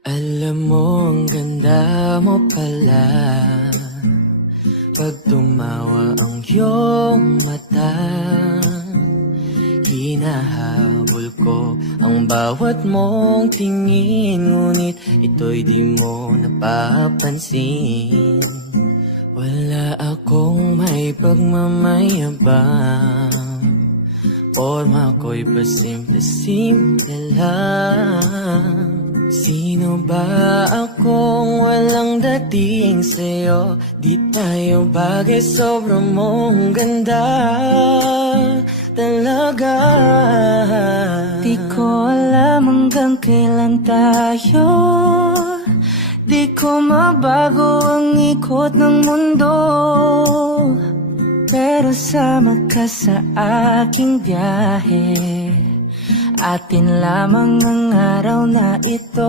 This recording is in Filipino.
Alam mo, ang ganda mo pala pag tumawa ang iyong mata. Hinahabol ko ang bawat mong tingin, ngunit ito'y di mo napapansin. Wala akong may pagmamayabang, forma ko'y pasimple-simple lang. Sino ba akong walang dating sa'yo? Di tayo bagay, sobrang mong ganda talaga. Di ko alam hanggang kailan tayo, di ko mabago ang ikot ng mundo, pero sama ka sa aking biyahe. Atin lamang ang araw na ito.